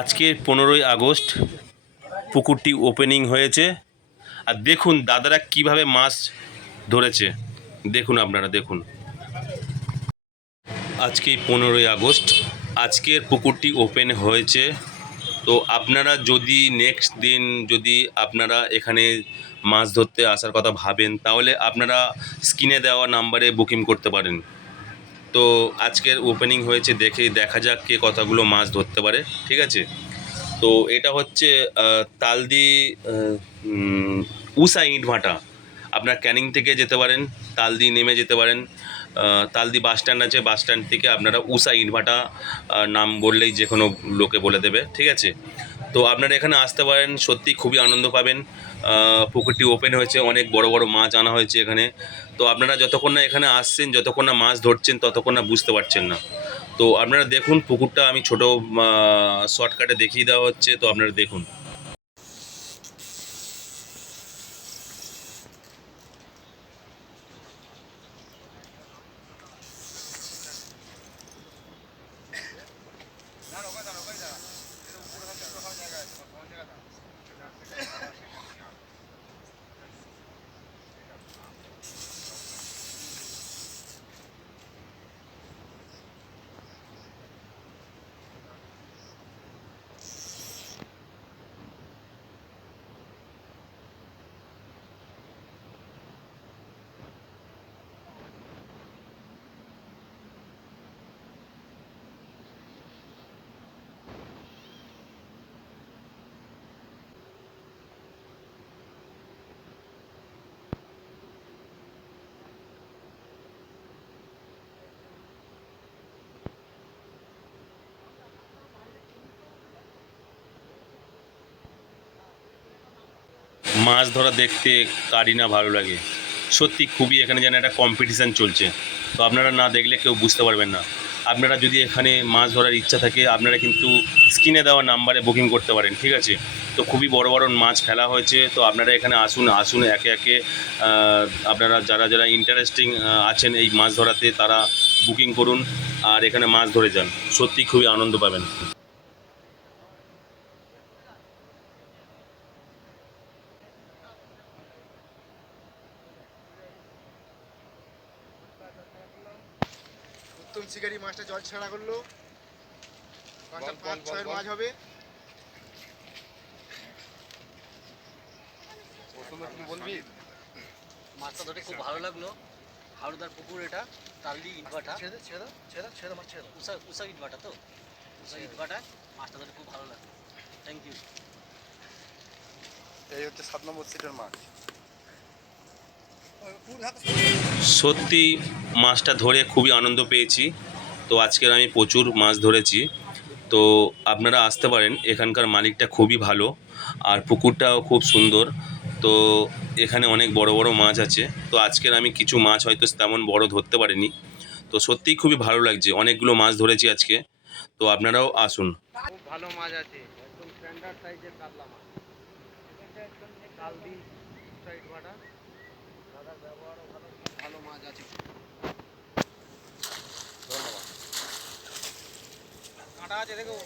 আজকে পনেরোই আগস্ট পুকুরটি ওপেনিং হয়েছে। আর দেখুন দাদারা কীভাবে মাছ ধরেছে। দেখুন আপনারা, দেখুন। আজকে পনেরোই আগস্ট, আজকের পুকুরটি ওপেন হয়েছে। তো আপনারা যদি নেক্সট দিন যদি আপনারা এখানে মাছ ধরতে আসার কথা ভাবেন, তাহলে আপনারা স্ক্রিনে দেওয়া নাম্বারে বুকিং করতে পারেন। তো আজকের ওপেনিং হয়েছে দেখে দেখা যাক কে কথাগুলো মাছ ধরতে পারে, ঠিক আছে? তো এটা হচ্ছে তালদি উষা ইট ভাটা। আপনার ক্যানিং থেকে যেতে পারেন, তালদি নেমে যেতে পারেন। তালদি বাস স্ট্যান্ড আছে, বাস স্ট্যান্ড থেকে আপনারা উষা ইটভাটা নাম বললেই যে কোনো লোকে বলে দেবে, ঠিক আছে? তো আপনারা এখানে আসতে পারেন, সত্যি খুবই আনন্দ পাবেন। পুকুরটি ওপেন হয়েছে, অনেক বড় বড় মাছ আনা হয়েছে এখানে। তো আপনারা যতক্ষণ না এখানে আসছেন, যতক্ষণ না মাছ ধরছেন, ততক্ষণ না বুঝতে পারছেন না। তো আপনারা দেখুন, পুকুরটা আমি ছোট শর্টকাটে দেখিয়ে দেওয়া হচ্ছে, তো আপনারা দেখুন। মাছ ধরা দেখতে কারি না ভালো লাগে। সত্যি খুবই এখানে যেন একটা কম্পিটিশান চলছে। তো আপনারা না দেখলে কেউ বুঝতে পারবেন না। আপনারা যদি এখানে মাছ ধরার ইচ্ছা থাকে, আপনারা কিন্তু স্ক্রিনে দেওয়া নাম্বারে বুকিং করতে পারেন, ঠিক আছে? তো খুবই বড় বড় মাছ ফেলা হয়েছে। তো আপনারা এখানে আসুন আসুন একে একে আপনারা যারা যারা ইন্টারেস্টিং আছেন এই মাছ ধরাতে, তারা বুকিং করুন আর এখানে মাছ ধরে যান। সত্যি খুবই আনন্দ পাবেন। উত্তম শিকারি মাছটা জল ছাড়া করল। মাছটা পাঁচ ছয়ের মাছ হবে। প্রথমে তুমি বলবি? মাছটা ধরে খুব ভালো লাগল। হাওড়দার পুকুর এটা তালদি ইটভাটা ছেড়ে ছেড়ে ছেড়ে ছেড়ে মাছ ছেড়ে উষা উষা ইটভাটা তো? উষা ইটভাটা মাছটা ধরে খুব ভালো লাগল। থ্যাংক ইউ এই হচ্ছে সাত নম্বর সিটের মাছ সত্যি মাছটা ধরে খুবই আনন্দ পেয়েছি। তো আজকের আমি প্রচুর মাছ ধরেছি। তো আপনারা আসতে পারেন, এখানকার মালিকটা খুবই ভালো আর পুকুরটাও খুব সুন্দর। তো এখানে অনেক বড় বড় মাছ আছে। তো আজকের আমি কিছু মাছ হয়তো তেমন বড় ধরতে পারিনি। তো সত্যিই খুবই ভালো লাগছে, অনেকগুলো মাছ ধরেছি আজকে। তো আপনারাও আসুন। ভালো মাছ আছে, একদম স্ট্যান্ডার্ড সাইজের কাতলা মাছ। এটা একদম কালদি সাইড ভালো মাছ আছে ধন্যবাদ কাঁটা আছে দেখো।